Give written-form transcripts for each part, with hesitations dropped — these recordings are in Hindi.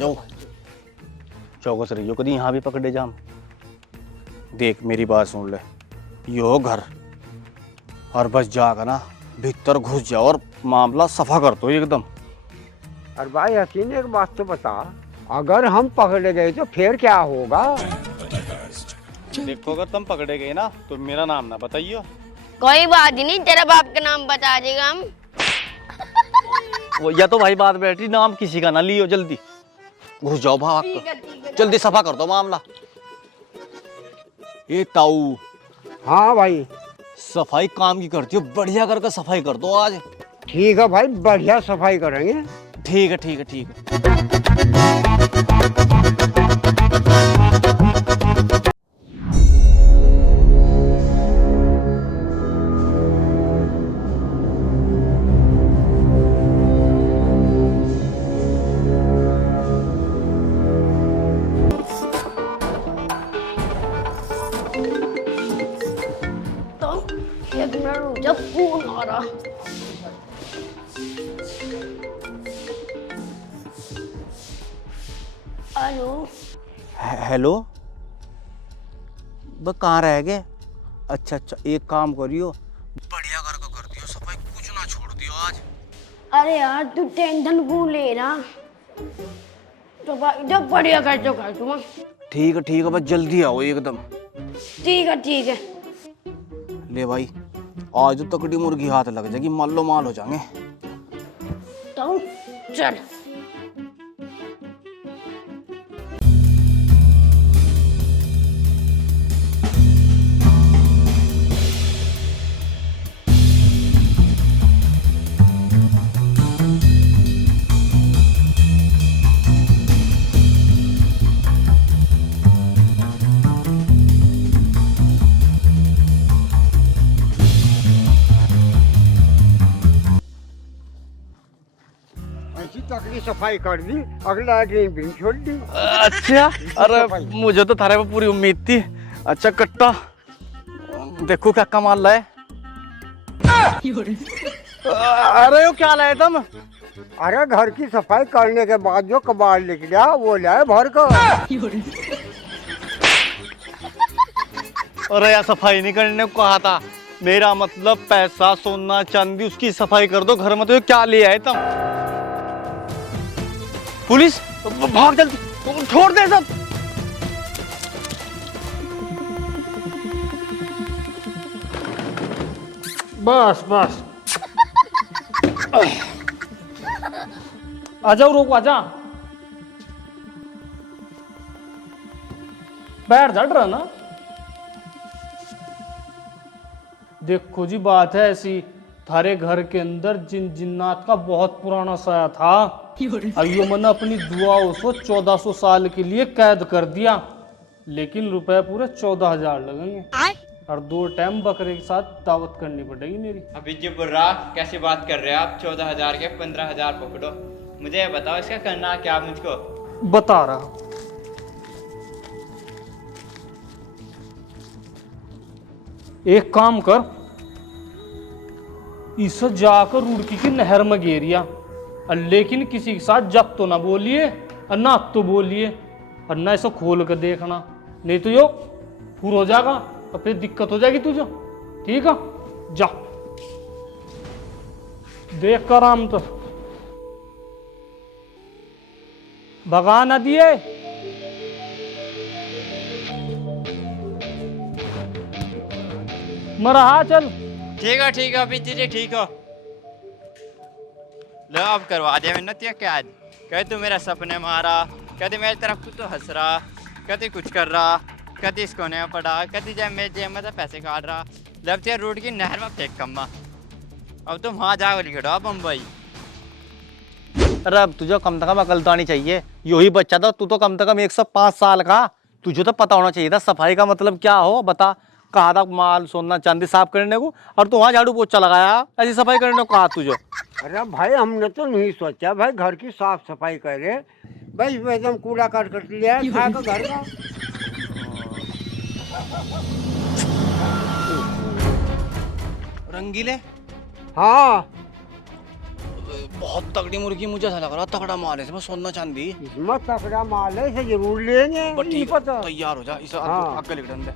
जाओ चौकस रहियो कभी यहाँ भी पकड़े जाम। देख मेरी बात सुन ले, यो घर और बस जाकर ना भीतर घुस जाओ और मामला सफा कर दो एकदम। अरे भाई हसीन एक बात तो बता, अगर हम पकड़े गए तो फिर क्या होगा? देखो अगर तुम पकड़े गए ना तो मेरा नाम ना बताइयो। कोई बात नहीं, तेरा बाप का नाम बता देगा हम। वो या तो भाई बात बैठी, नाम किसी का ना लियो, जल्दी घुस जाओ भाग ठीक है, जल्दी सफा कर दो मामला। ये ताऊ हाँ भाई सफाई काम की करती हो, बढ़िया करके सफाई कर दो आज। ठीक है भाई, बढ़िया सफाई करेंगे। ठीक है ठीक है ठीक है। तो एक मिनट रुक जा, फोन आ रहा। हेलो हेलो, वो कहाँ रह गए? अच्छा अच्छा, एक काम करियो, बढ़िया करके कर दियो सफाई, कुछ ना छोड़ दियो आज। अरे यार तू टेंशन क्यों ले रहा? तो भाई जब बढ़िया कर जो कर दूंगा। ठीक है बस जल्दी आओ एकदम। ठीक है। ले भाई आज तो तकड़ी मुर्गी हाथ लग जाएगी, मालो माल हो जाएंगे। तो चल। ऐसी तकड़ी सफाई कर दी, अगला दिन भी छोड़ दी। अच्छा, अरे मुझे तो थारे पे पूरी उम्मीद थी। अच्छा कट्टा देखो क्या कमाल लाए। अरे वो क्या लाए तुम? अरे घर की सफाई करने के बाद जो कबाड़ निकला वो लाए भर कर। अरे यार सफाई नहीं करने को कहा था, मेरा मतलब पैसा सोना चांदी उसकी सफाई कर दो घर में। तो ये क्या ले आए तुम? पुलिस भाग जल्दी, छोड़ दे सब। बस आ जाओ, रोको आजा, बैठ जा, डरा ना। देखो जी बात है ऐसी, थारे घर के अंदर जिन्नात का बहुत पुराना साया था। अयो मैंने अपनी दुआओं से 1400 साल के लिए कैद कर दिया, लेकिन रुपए पूरे 14,000 लगेंगे और 2 टाइम बकरे के साथ दावत करनी पड़ेगी मेरी। अभी जी बुर्रा कैसी बात कर रहे हो आप? 14,000 के 15,000 पकड़ो। मुझे ये बताओ इसका करना क्या आप मुझको? बता रहा, एक काम कर, इसे जाकर रुड़की की नहर में गिरिया, लेकिन किसी के साथ जब तो ना बोलिए और ना तो बोलिए और ना इसे खोल कर देखना, नहीं तो यो फूर हो जाएगा और फिर दिक्कत हो जाएगी तुझे। ठीक है, जा देख कर आम तो भगा ना दिए। मरा चल। ठीक है अभी जी ठीक हो। लो अब करवा दिया मैंने तो क्या? कह तू मेरा सपने मारा, कभी मेरी तरफ तू तो हंस रहा, कभी कुछ कर रहा, कभी इसको नहीं पड़ा, कभी जब मेरे जेब में तो पैसे काट रहा। जब तेरे रोड की नहर में फेंक कम्मा, अब तुम वहाँ जाओ लिखा बम्बई। अरे अब तुझे कम से कम अकल तो आनी चाहिए, यही बच्चा था तू तो कम से कम 105 साल का, तुझे तो पता होना चाहिए था सफाई का मतलब क्या हो। बता, कहा था माल सोना चांदी साफ करने को और तू वहाँ झाड़ू पोछा लगाया, ऐसी सफाई करने को कहा तुझे? अरे भाई हमने तो नहीं सोचा भाई घर की साफ सफाई करे, भाई एकदम कूड़ा करकट लिया है खा के घर का। रंगीले हाँ बहुत तगड़ी मुर्गी, मुझे ऐसा लग रहा तगड़ा माल है इसमें, सोना चांदी। इसमें तकड़ा माल है, इसे जरूर लेंगे। बट नहीं ठीक है, पता। तैयार हो जा, इसे हाँ। आगे लिख दे।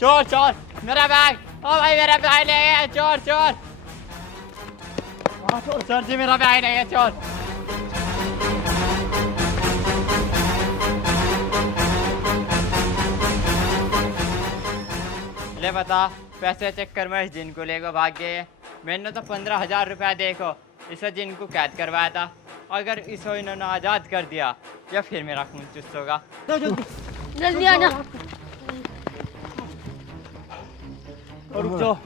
चोर चोर, मेरा बैग, ओ भाई मेरा बैग ले गया चोर चोर। हाँ चोर, सर जी मेरा बैग ले गया चोर। ले बता, पैसे चक्कर में इस जिन को लेकर भाग गए। मैंने तो 15,000 रुपया देखो इसे जिन को कैद करवाया था। अगर इसको इन्होंने आज़ाद कर दिया या फिर मेरा खून चुस्त होगा। जल्दी आ जा। रुक जाओ।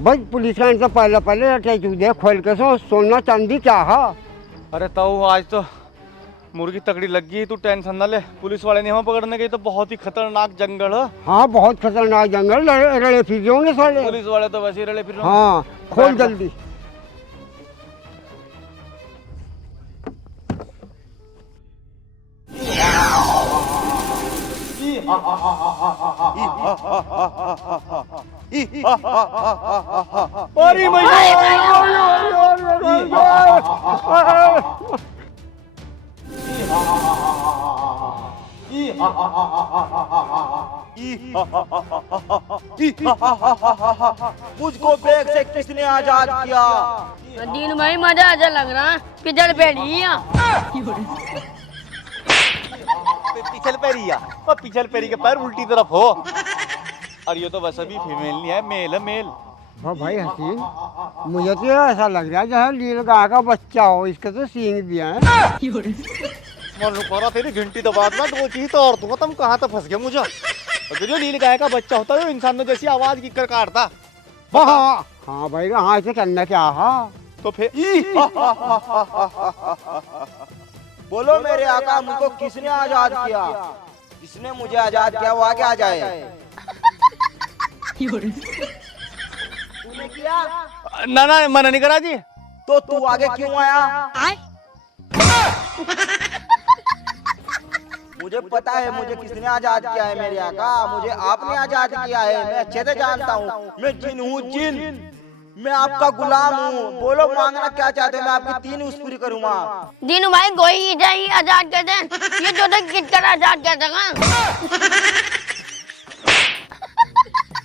भाई पुलिस लाइन से पहले अटैच दे खोल के सो, सोना चांदी क्या है। अरे ताऊ, आज तो मुर्गी तगड़ी लग गई, तू टेंशन ना ले। पुलिस वाले नहीं हमें पकड़ने गए तो बहुत ही खतरनाक जंगल है। हाँ बहुत खतरनाक जंगल, रड़े फिर होंगे साले। पुलिस वाले तो वैसे ही रले फिर। हाँ खोल जल्दी। अरे मुझको बैग से किसने आजाद किया? दिन भाई मजा आजा लग रहा, पिछल पेड़ी पिछल पैरी और पिछल पैरी के पैर उल्टी तरफ हो। और ये तो वैसे भी फीमेल नहीं है, मेल है, मेल। हाँ भाई हसीन, मुझे तो ऐसा लग रहा है जैसे नील गाय का बच्चा हो, इसके तो सींग भी हैं। मन रुक रहा, तेरी घंटी दबा दूंगा, दो चीज तो और दूंगा। तुम कहाँ तो फंस गए मुझे। अगर जो नील गाय का बच्चा होता है, इंसानों जैसी आवाज की कर काटता। हाँ हाँ भाई, हाँ से करना क्या है। तो फिर बोलो मेरे आका, मुझको किसने आजाद किया? जिसने मुझे आजाद किया वो आगे आ जाए। तूने किया? ना ना, मना नहीं करा जी। तो तू आगे क्यों आया? मुझे पता है मुझे किसने आजाद किया है मेरे आका, मुझे आपने आजाद किया है। मैं अच्छे से जानता हूँ, मैं जिन हूँ, जिन। मैं आपका गुलाम हूँ। बोलो मांगना क्या चाहते हो, मैं आपकी 3 विश पूरी करूँगा। दिन भाई गोई जाई आजाद कर दे, ये जो तक किसकर आजाद कर देगा।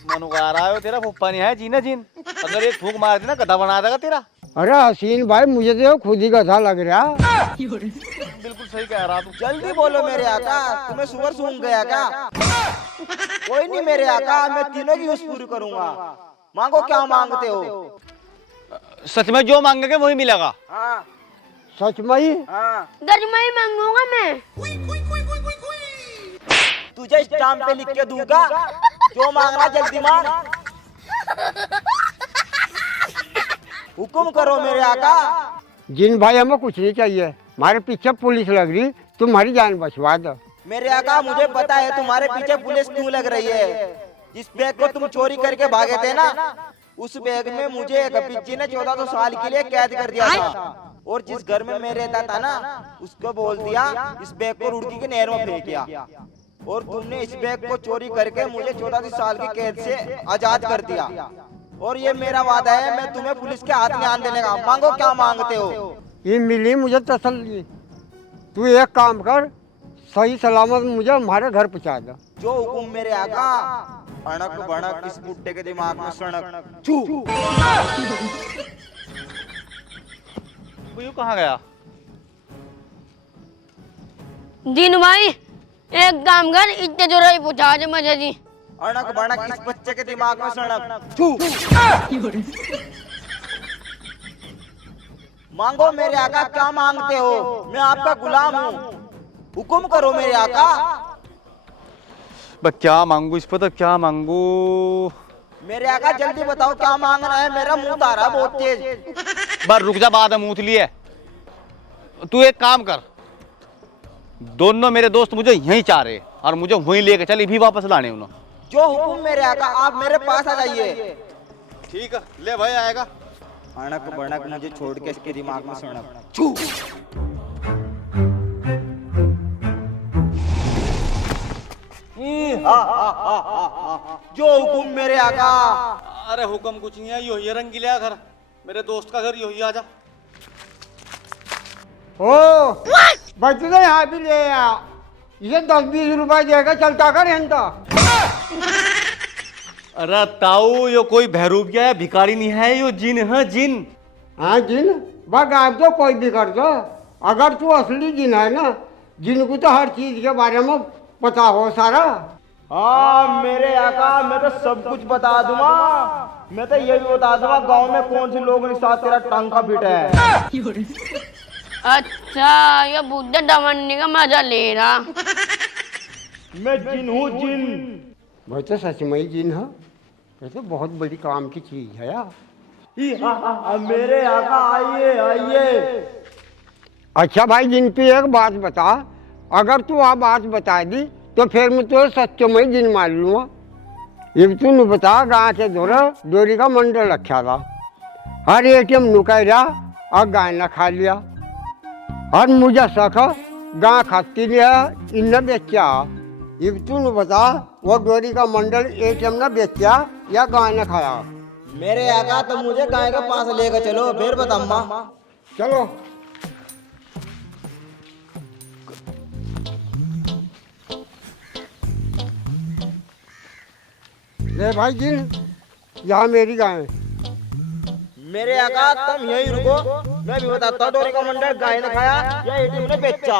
मनु आ रहा है तेरा फुप्पा नहीं है, जीना जीन। अगर एक फूंक मार देना गधा बना देगा तेरा। अरे हसीन भाई, मुझे तो खुद ही गधा लग रहा। बिल्कुल सही कह रहा तू। जल्दी बोलो मेरे आका, तुम्हें सुअर सूंघ गया क्या? कोई नहीं मेरे आका, मैं तीनों की विश पूरी करूँगा। मांगो, क्या मांगते हो? सच में जो मांगेंगे वही मिलेगा। हाँ सच में ही? हाँ। गजमाई मांगूंगा मैं। तुझे स्टाम्प पे लिख के दूंगा, जो मांगना जल्दी मांग। हुक्म करो मेरे आका। जिन भाई हमें कुछ नहीं चाहिए, हमारे पीछे पुलिस लग रही, तुम्हारी जान बचवा दो। मेरे आका मुझे पता है तुम्हारे पीछे पुलिस क्यों लग रही है। जिस बैग को तुम चोरी करके भागे थे ना, उस बैग में मुझे हफीज जी ने 1400 साल के लिए कैद कर दिया था। और जिस घर में मैं रहता था ना, उसको बोल दिया इस बैग को रुड़की के नहर में फेंक दिया। और तुमने इस बैग को चोरी करके मुझे 1400 साल की कैद से आजाद कर दिया। और ये मेरा वादा है, मैं तुम्हें पुलिस के हाथ में आने देने का। मांगो, क्या मांगते हो? ये मिली मुझे तसल्ली। तू एक काम कर, सही सलामत मुझे हमारे घर पहुंचा दो। जो हुकुम मेरे आका। अणक भणक इस बुट्टे के दिमाग में सड़क छू। वो यूं कहाँ गया? दिन भाई एक काम कर, इतने जोर ही पूछा दे मुझे जी। अणक भणक इस बच्चे के दिमाग में सड़क छू। मांगो मेरे आका, क्या मांगते हो? मैं आपका गुलाम हूँ, हुकुम करो मेरे आका। बस क्या मांगू इस पर, तो क्या मांगू? मेरे आका जल्दी बताओ क्या मांगना है, मेरा मुंह आ रहा है बहुत तेज। बस रुक जा, बाद में मूत लिए। तू एक काम कर, दोनों मेरे दोस्त मुझे यहीं चाह रहे और मुझे वहीं लेके चल, भी वापस लाने उन्होंने। जो हुकुम मेरे आका, आप मेरे पास आ जाइए। ठीक है, ले भाई आएगा। अणक बणक मुझे छोड़ के इसके दिमाग में सड़क छू। जो हुकुम मेरे आका। अरे हुक्म कुछ नहीं है, यो ही रंगीला घर, मेरे दोस्त का घर, यो ही आजा। ओ भाई तू तो यहाँ भी ले आ, इसे 10-20 रुपए देगा, चलता कर हंता। अरे ताऊ यो कोई बहरूपिया है, भिखारी नहीं है, यो जिन है जिन। हाँ जिन बस गायब तो कोई भी कर दो, अगर तू असली जिन है ना, जिन को तो हर चीज के बारे में पता हो सारा। हाँ मेरे आका, मैं तो सब कुछ बता दूंगा। मैं तो ये भी बता दूंगा गांव में कौन से लोगों के साथ तेरा टांका फिट है। अच्छा ये बुद्ध दमनने का मजा ले रहा। मैं जिन हूँ जिन। भाई तो सच में ही जिन है, ये तो बहुत बड़ी काम की चीज है यार। मेरे आका आइए आइए। अच्छा भाई जिन पे एक बात बता, अगर तू आ बात बता दी तो फिर मैं तो सच्चों में ही जिन मान लूँगा। ये तू न बता, गाँव के दौरा डोरी का मंडल रखा था, हर एटीएम नुका रहा और गाय न खा लिया, और मुझे शक गाय खाती लिया इन बेचा। ये तू न बता, वो डोरी का मंडल एटीएम न बेचा या गाय न खाया। मेरे आका तो मुझे गाय के पास लेकर चलो, फिर बताऊंगा। चलो ले भाई जिन, यहाँ मेरी गाय है। मेरे आका तुम यहीं रुको, मैं भी बताता हूँ डोरी का मंडल गाय ने खाया या एटीएम ने बेचा।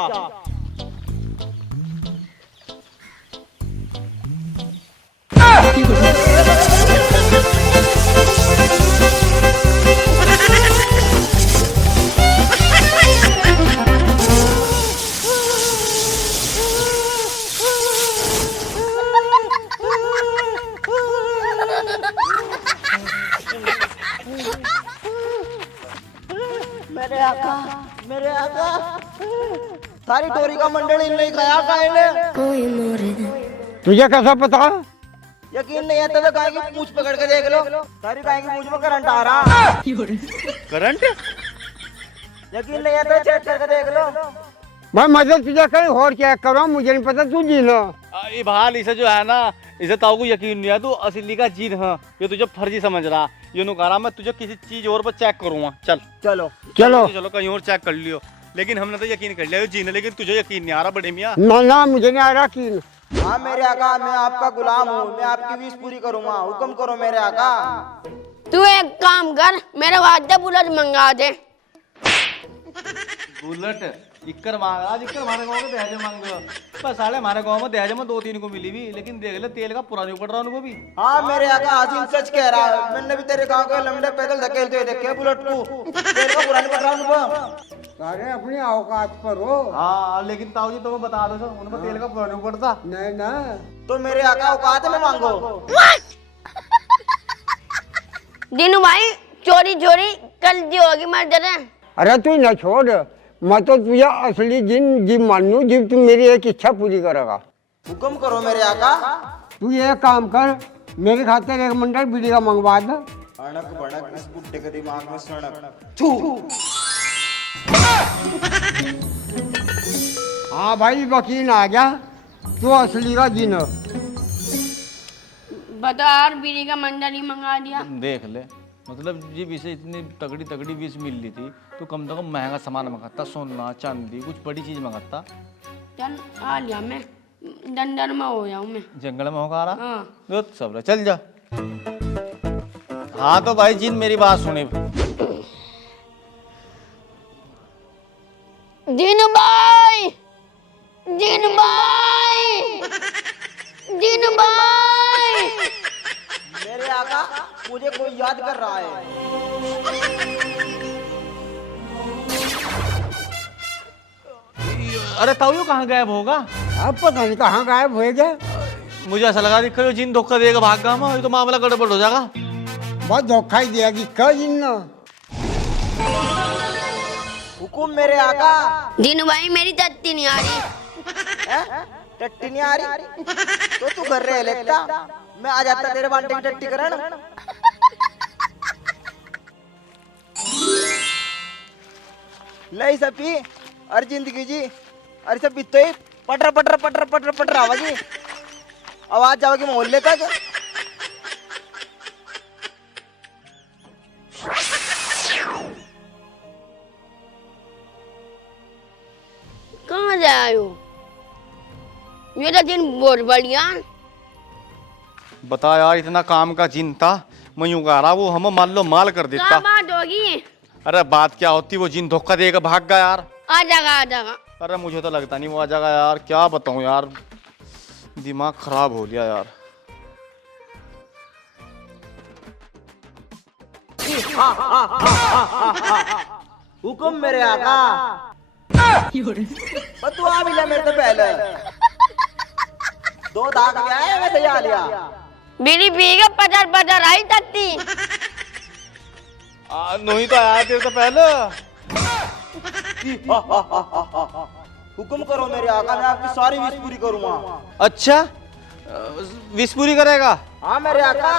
मेरे आका सारी डोरी का मंडल इन नहीं खाया गाय ने। तुझे कैसा पता? यकीन नहीं आता तो गाय की पूंछ पकड़ के देख लो, सारी गाय की पूंछ में करंट आ रहा। करंट? यकीन नहीं आता चेक करके देख लो। मैं मदद तुझे कहीं और चेक करो, मुझे नहीं पता तू जिन है। ये भाल इसे जो है ना, इसे ताऊ को यकीन नहीं है तू असली का जिन है, ये तुझे फर्जी समझ रहा। ये नु कह रहा मैं तुझे किसी चीज और पर चेक करूंगा। चल चलो चलो चलो कहीं और चेक कर लियो, लेकिन हमने तो यकीन कर लिया ये जिन है, लेकिन तुझे यकीन नहीं आ रहा बड़े मियाँ। ना मुझे नहीं आ रहा कि। हाँ मेरे आका, मैं आपका गुलाम हूँ, मैं आपकी विश पूरी करूंगा, हुक्म करो मेरे आका। तू एक काम कर, मेरे वास्ते बुलेट मंगा दे। बुलेट इक्कर मांगा, आज इक्कर हमारे गाँव में दहेज मांग, पर साले हमारे गाँव में दहेज में 2-3 को मिली भी, लेकिन देख ले तेल का पुरानी पड़ रहा उनको भी। हाँ मेरे आका, हसीन सच कह रहा है, मैंने भी तेरे गांव के लंबे पैदल धकेलते हुए देखे बुलेट को, तेल का पुरानी पड़ रहा उनको। अरे अपनी औकात पर हो। हाँ लेकिन ताऊ जी तुम्हें बता दो सर, उनको तेल का पुरानी पड़ता नहीं ना, तो मेरे आका औकात में मांगो। दीनू भाई चोरी चोरी गलती होगी मर जरा। अरे तू न छोड़, मैं तो तुझे असली जिन मानू, जिन तू मेरी एक इच्छा पूरी करेगा। हुक्म करो मेरे आका। तू ये काम कर, मेरे खातिर एक मंडल बीड़ी का मंगवा दे। अणक बणक इस बुड्ढे के दिमाग में सड़क छू। हाँ भाई वकील आ गया, तू असली का जिन है। बता यार, बीड़ी का मंडल ही मंगा दिया। देख ले, मतलब जब इसे इतनी तगड़ी तगड़ी बीस मिल रही थी तो कम से कम महंगा सामान मंगाता, सोना चांदी कुछ बड़ी चीज मंगाता। चल आ लिया मैं, डंडर में हो जाऊं मैं। जंगल में होगा रहा हाँ। तो सब रहा, चल जा। हाँ तो भाई जिन मेरी बात सुने, दीनू भाई, दीनू भाई, दीनू भाई। मेरे आका मुझे कोई याद कर रहा है। अरे ताऊ ये कहाँ गायब होगा? अब पता नहीं कहाँ गायब हो गया। मुझे ऐसा लगा दिखा जो जिन धोखा देगा भाग गया, ये तो मामला गड़बड़ हो जाएगा। बहुत धोखा ही दिया कि क्या जिन ना। हुकुम मेरे आका। दीनू भाई मेरी टट्टी नहीं आ रही। टट्टी नहीं आ रही तो तू कर रहे लगता, मैं आ जाता तेरे बांटे की टट्टी करन। ले सपी अरे जिंदगी जी अरे सब तो ही पटर पटर पटर पटर पटर आवाज जाओगी मोहल्ले तक। कहाँ जा रहे हो? ये तो दिन बहुत बढ़िया। बता यार, इतना काम का जिन था, मैं यूं कह रहा वो हम मान लो माल कर क्या देता। बात होगी? अरे बात क्या होती, वो जिन धोखा देगा भाग गया यार। आ जाएगा आ जाएगा। अरे मुझे तो लगता नहीं वो आ जाएगा यार, क्या बताऊं यार, दिमाग खराब हो गया यार। हुक्म मेरे आका। पर तू आ भी ले मेरे से पहले। 2 दाग में आए मैं तैयार लिया। बीड़ी पी के पचर पचर आई तत्ती। नहीं तो आया तेरे तो पहले। हुक्म करो मेरे आका, मैं आपकी सारी विश पूरी करूंगा। अच्छा, विश पूरी करेगा? हाँ मेरे आका।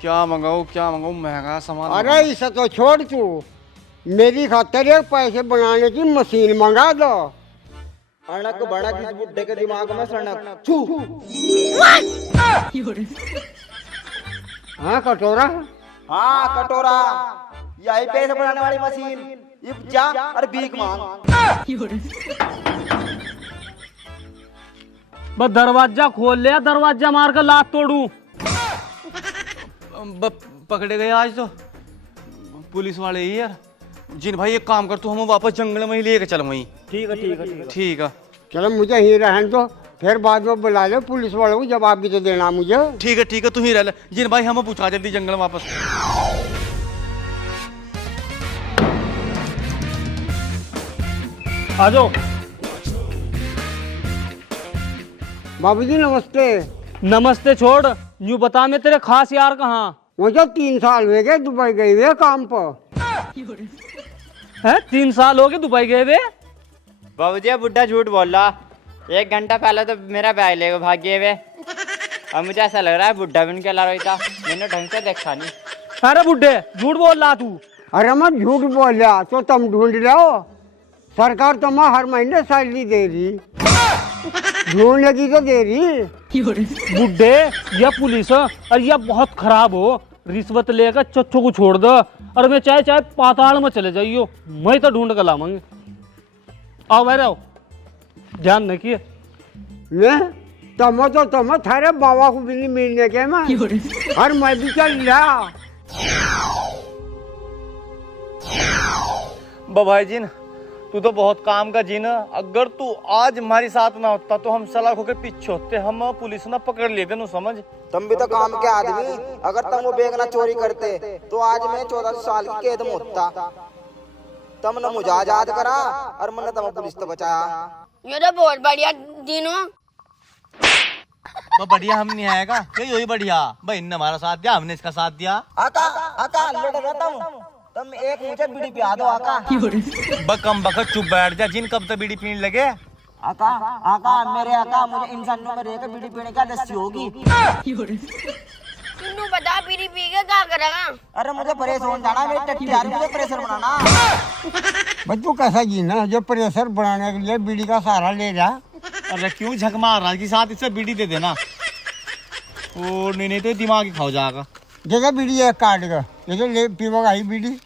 क्या मंगाऊं महंगा सामान। अरे इसे तो छोड़ तू, मेरी खातिर एक पैसे बनाने की मशीन मंगा दो। अणक भड़क इस बुड्ढे के दिमाग में सड़क छू। हाँ कटोरा। हाँ कटोरा, यही पैसे बनाने वाली मशीन। इब जा और भीख मांग। बस दरवाजा खोल लिया, दरवाजा मार कर लात तोड़ू। पकड़े गए आज तो पुलिस वाले ही यार। जिन भाई एक काम कर, तू हमें वापस जंगल में ही लेके चल वहीं। ठीक है ठीक है ठीक है। ठीक है, चलो मुझे ही रहने दो, फिर बाद में बुला लो पुलिस वालों को, जवाब भी तो देना मुझे। ठीक है तू ही रह ले। जिन भाई हमें पूछा जल्दी जंगल में वापस। आ जाओ। बाबूजी नमस्ते। नमस्ते छोड़, यूं बता मैं तेरे खास यार कहाँ? मुझे 3 साल हुए गए दुबई गए हुए काम पर। है 3 साल हो गए दुबई गए हुए? बाबूजी बुड्ढा झूठ बोल रहा। 1 घंटा पहले तो मेरा बैग लेकर भाग गए वे। अब मुझे ऐसा लग रहा है बुड्ढा भी ला रही था, मैंने ढंग से देखा नहीं। अरे बुड्ढे झूठ बोल रहा तू। अरे मैं झूठ बोल रहा तो तुम ढूंढ रहे हो, सरकार तुम्हें हर महीने सैलरी दे रही, ढूंढने की तो दे रही। बुड्ढे यह पुलिस और यह बहुत खराब हो, रिश्वत लेकर चच्चों को छोड़ दो और मैं चाहे चाहे पाताल में चले जाइयो, मैं तो ढूंढ कर लाऊंगी। आओ भाई आओ, ध्यान रखिए। तुम थारे बाबा को भी नहीं मिलने के मैं, और मैं भी चल रहा। भाई जिन, तू तो बहुत काम का जिन है। अगर तू आज हमारे साथ ना होता तो हम सलाख होकर पीछे होते, हम पुलिस ना पकड़ लेते नु समझ। तुम भी तो काम के आदमी, अगर तुम वो बैग ना चोरी करते तो आज मैं 14 साल की कैद में होता। तुमने मुझे आजाद करा और मैंने तुम्हें पुलिस तो बचाया। ये तो बहुत बढ़िया दिन हो। बढ़िया हम नहीं आएगा क्या? यही बढ़िया भाई ने हमारा साथ दिया, हमने इसका साथ दिया। आका आका लड़ रहा तुम एक मुझे बीड़ी पिया दो आका। बकम बकत चुप बैठ जा। जिन कब तक बीड़ी पीने लगे? आका आका मेरे आका, मुझे इंसानों में रहकर बीड़ी पीने का दस्ती होगी। तुम बता बीड़ी पी के क्या करेगा? अरे मुझे प्रेशर होने जाना, मेरी टट्टी आ रही, मुझे प्रेशर बनाना। बच्चू कैसा जीना जो प्रेशर बढ़ाने के लिए बीड़ी का सहारा ले जा। अरे क्यों झक मार रहा के साथ, इससे बीड़ी दे देना। ओ नहीं तो दिमाग ही खाओ जाएगा। जगह बीड़ी एक काट का, ये तो ले पीवा ही बीड़ी।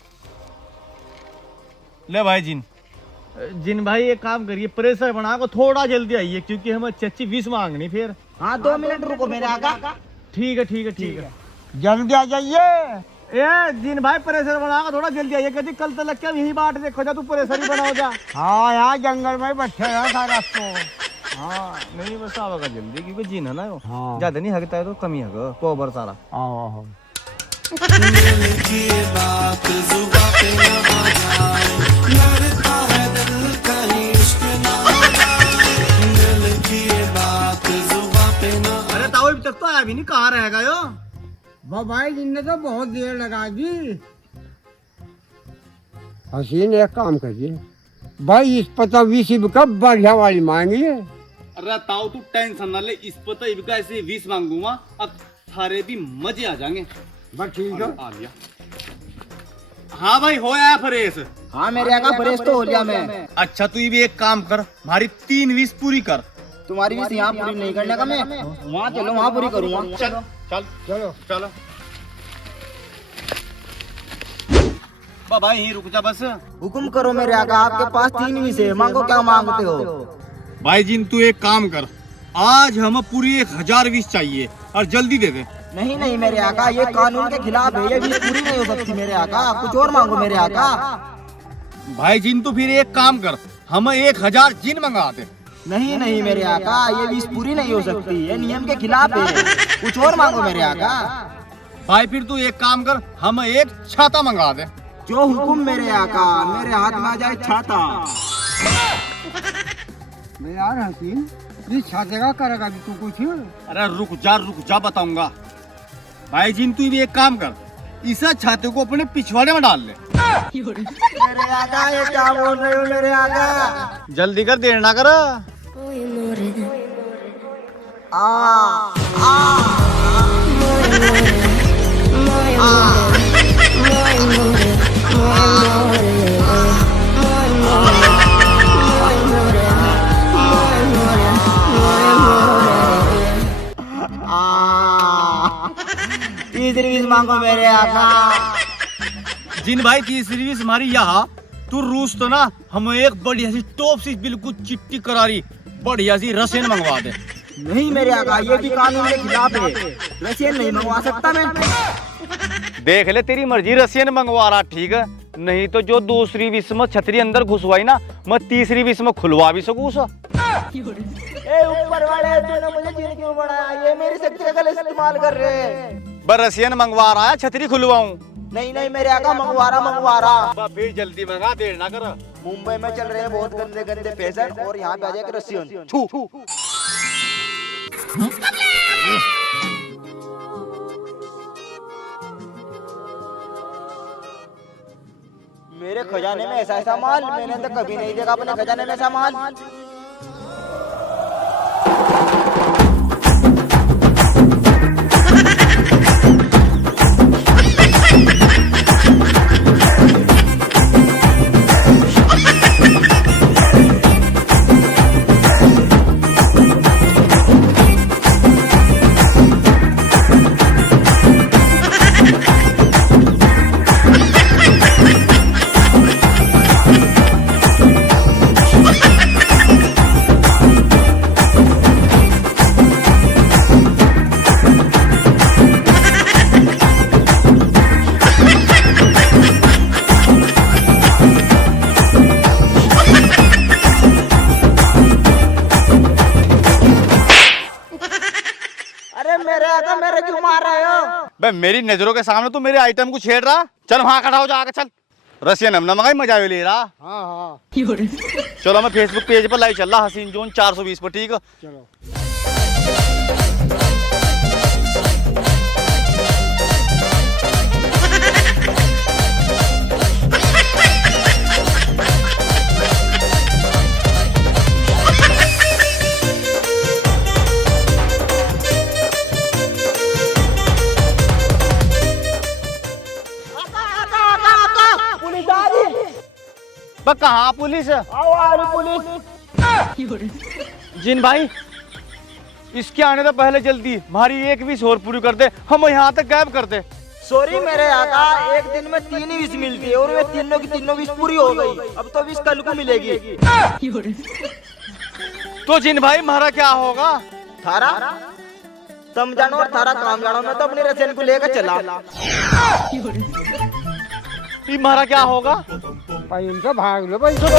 ले भाई जिन भाई एक काम करिए, प्रेशर बना को थोड़ा जल्दी आइए, क्योंकि हम अच्छी 20 मांगनी फिर। हाँ 2 मिनट रुको मेरे आका। ठीक है जल्दी आ जाइए। ए जिन भाई प्रेशर बना को थोड़ा जल्दी आइए, कभी कल तक क्या यही बात देखो जा, तू प्रेशर ही बनाओ जा। हाँ यहाँ जंगल में बैठे हैं सारा तो। हाँ नहीं बस आवेगा जल्दी, क्योंकि जिन है ना वो हाँ। ज्यादा नहीं हकता है तो कम ही हग कोबर सारा। आओ अरे ताऊ अभी तक तो आया भी नहीं, कहाँ रहेगा यो? भाई जिनने तो बहुत देर लगा दी। हसीन एक काम करिए भाई, इस पता 20 का बढ़िया वाली मांगिए। अरे ताऊ तू टेंशन ना ले, इस पर तो इबका ऐसे 20 मांगूंगा, अब सारे भी मजे आ जाएंगे। बस ठीक है। आ लिया। हाँ भाई हो आया फ्रेश। हाँ मेरे आका फ्रेश तो हो गया मैं। अच्छा तू ये भी एक काम कर, हमारी 3 विश पूरी कर। तुम्हारी भी यहाँ पूरी नहीं करने का मैं, वहाँ चलो वहाँ पूरी करूँगा। चल चल चलो चलो बाबा यहीं रुक जा बस। हुक्म करो मेरे आका, आपके पास 3 विष है, मांगो क्या मांगते हो। भाई जिन तू एक काम कर, आज हमें पूरी 1000 विश चाहिए और जल्दी दे दे। नहीं नहीं मेरे आका, ये कानून के खिलाफ है, ये विष पूरी नहीं हो सकती मेरे आका, कुछ और मांगो मेरे आका। भाई जिन तू फिर एक काम कर, हमें 1000 जिन मंगा दे। नहीं नहीं मेरे आका, ये विष पूरी नहीं हो सकती, ये नियम के खिलाफ है, कुछ और मांगो मेरे आका। भाई फिर तू एक काम कर, हमें एक छाता मंगा दे। जो हुक्म मेरे आका, मेरे हाथ में आ जाए छाता। मैं यार हसीन, ये छाते का करेगा अभी तू कुछ? अरे रुक जा बताऊंगा। भाई जिन तू भी एक काम कर, इस छाते को अपने पिछवाड़े में डाल ले। मेरे आका ये क्या बोल रहे हो मेरे आका? जल्दी कर, देर ना कर। तीसरी विष मांगो मेरे आका। जिन भाई तीसरी विश हमारी यहाँ, तू रूस तो ना, हमें एक बढ़िया सी टॉप सी बिल्कुल चिट्टी करारी बढ़िया सी रसेन मंगवा दे। नहीं मेरे आका, ये भी कानून के खिलाफ है, रशियन नहीं मंगवा सकता मैं। देख ले तेरी मर्जी, रसियन मंगवा रहा ठीक है, नहीं तो जो दूसरी विश में छतरी अंदर घुसवाई ना, मैं तीसरी विश में खुलवा भी सकूं उसे। ए ऊपर वाले, तूने मुझे जिन क्यों बनाया? ये मेरी शक्ति का गलत इस्तेमाल कर रहे हैं। बस रसियन मंगवा रहा है, छतरी खुलवाऊं? नहीं नहीं मेरे आका, मंगवा रहा। फिर जल्दी मंगा, देर ना कर। मुंबई में चल रहे हैं बहुत गंदे गंदे फैशन, और यहाँ पे आ जाएगा रशियन। छू मेरे खजाने में ऐसा माल मैंने तो कभी नहीं देखा, अपने खजाने में ऐसा माल। मेरे क्यों मार रहे हो? बे मेरी नजरों के सामने तू मेरे आइटम को छेड़ रहा। चल वहाँ खड़ा हो जाकर, चल। रसियन हम मंगाई, मजा भी ले रहा। हाँ हाँ चलो मैं फेसबुक पेज पर लाइव चल रहा, हसीन जोन 420 पर, ठीक है? चलो। कहाँ पुलिस? जिन भाई इसके आने तो पहले जल्दी हमारी एक विश और पूरी कर दे, हम यहाँ तक गायब कर दे। सॉरी मेरे आका, एक दिन में 3 ही विश मिलती है और वे तीनों की तीनों विश पूरी हो गई। अब तो विश कल को मिलेगी। तो जिन भाई हमारा क्या होगा? थारा तुम जानो और थारा काम जानो, मैं तो अपनी रसियन को लेकर चला। हमारा क्या होगा? भाई इनसे भाग लो भाई, चलो।